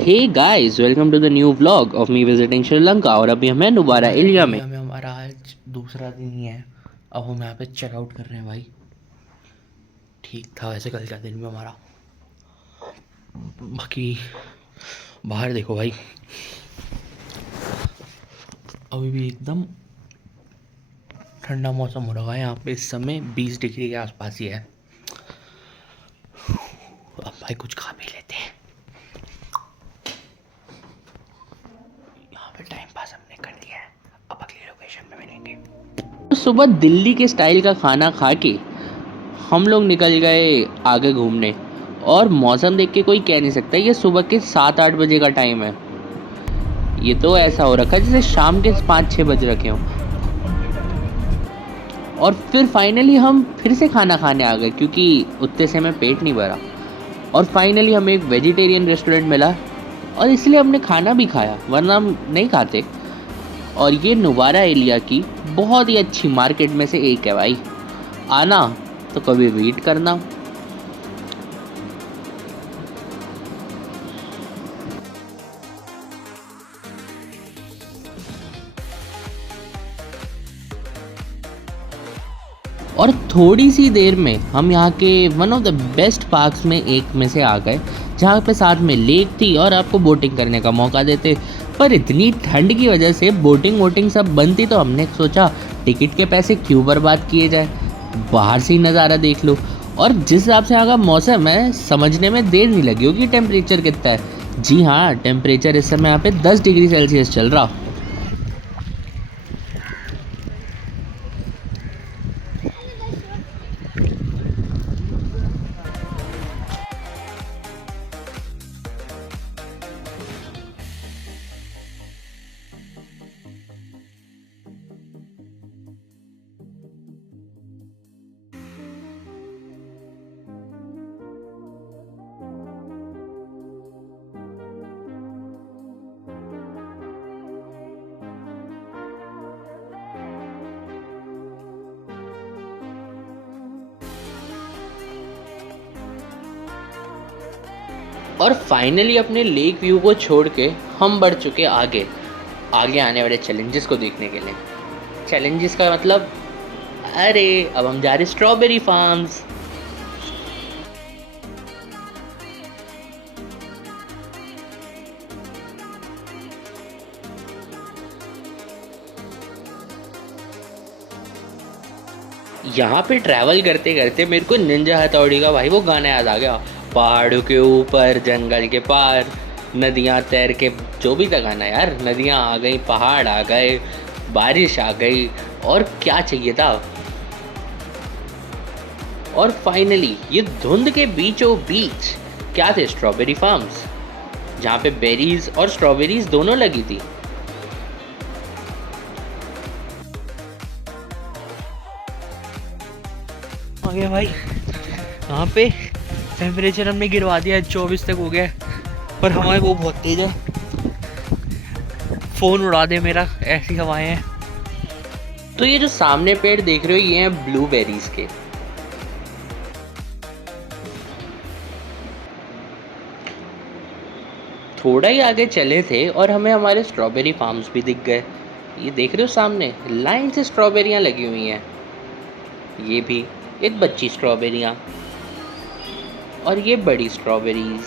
Hey guys, welcome to the new vlog of me visiting Sri Lanka. और अभी हमें दोबारा इंडिया में। इंडिया में हमारा आज दूसरा दिन ही है। अब हम यहाँ पे चेकआउट कर रहे हैं भाई। ठीक था वैसे कल का दिन भी हमारा। बाकी बाहर देखो भाई, अभी भी एकदम ठंडा मौसम हो रहा है यहाँ पे। इस समय 20 डिग्री के आसपास ही है। अब भाई कुछ खा भी लेते हैं। यहाँ पे टाइम पास हमने कर लिया है, अब अगली लोकेशन में मिलेंगे। तो सुबह दिल्ली के स्टाइल का खाना खा के हम लोग निकल गए आगे घूमने। और मौसम देख के कोई कह नहीं सकता ये सुबह के 7-8 बजे का टाइम है। ये तो ऐसा हो रखा है जैसे शाम के 5-6 बज रखे हों। और फिर फाइनली हम फिर से खाना खाने आ गए क्योंकि उतने से हमें पेट नहीं भरा। और फाइनली हमें एक वेजिटेरियन रेस्टोरेंट मिला और इसलिए हमने खाना भी खाया, वरना हम नहीं खाते। और ये नुवारा एलिया की बहुत ही अच्छी मार्केट में से एक है भाई। आना तो कभी विजिट करना। और थोड़ी सी देर में हम यहाँ के one of the best parks में एक में से आ गए, जहाँ पे साथ में लेक थी और आपको बोटिंग करने का मौका देते। पर इतनी ठंड की वजह से बोटिंग वोटिंग सब बंद थी, तो हमने सोचा टिकट के पैसे क्यों बर्बाद किए जाए, बाहर से ही नज़ारा देख लो। और जिस हिसाब से यहाँ का मौसम है, समझने में देर नहीं लगी होगी टेम्परेचर कितना है। जी हाँ, टेम्परेचर इस समय यहाँ पे 10 डिग्री सेल्सियस चल रहा। और फाइनली अपने लेक व्यू को छोड़ के हम बढ़ चुके आगे आगे आने वाले चैलेंजेस को देखने के लिए। चैलेंजेस का मतलब, अरे अब हम जा रहे स्ट्रॉबेरी फार्म्स। यहाँ पे ट्रैवल करते करते मेरे को निंजा हथौड़ी का भाई वो गाना याद आ गया। पहाड़ों के ऊपर जंगल के पार नदियाँ तैर के, जो भी था गाना यार। नदियाँ आ गई, पहाड़ आ गए, बारिश आ गई, और क्या चाहिए था। और फाइनली ये धुंध के बीचों बीच क्या थे, स्ट्रॉबेरी फार्म्स, जहाँ पे बेरीज और स्ट्रॉबेरीज दोनों लगी थी। आ गया भाई यहाँ पे। टेम्परेचर हमने गिरवा दिया है, 24 तक हो गया है, पर हमारे वो बहुत तेज है। फ़ोन उड़ा दे मेरा, ऐसी हवाएं हैं। तो ये जो सामने पेड़ देख रहे हो, ये हैं ब्लूबेरीज के। थोड़ा ही आगे चले थे और हमें हमारे स्ट्रॉबेरी फार्म्स भी दिख गए। ये देख रहे हो सामने लाइन से स्ट्रॉबेरियाँ लगी हुई हैं। ये भी एक बच्ची स्ट्रॉबेरियाँ और ये बड़ी स्ट्रॉबेरीज।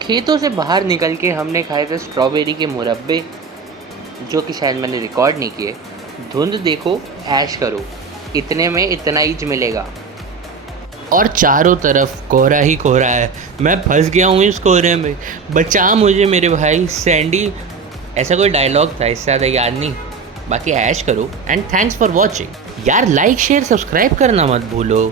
खेतों से बाहर निकल के हमने खाए थे स्ट्रॉबेरी के मुरब्बे, जो कि शायद मैंने रिकॉर्ड नहीं किए। धुंध देखो, ऐश करो, इतने में इतना ही मिलेगा। और चारों तरफ कोहरा ही कोहरा है। मैं फंस गया हूँ इस कोहरे में, बचा मुझे मेरे भाई सैंडी। ऐसा कोई डायलॉग था, इससे ज़्यादा याद नहीं। बाकी ऐश करो एंड थैंक्स फॉर वॉचिंग। यार लाइक शेयर सब्सक्राइब करना मत भूलो।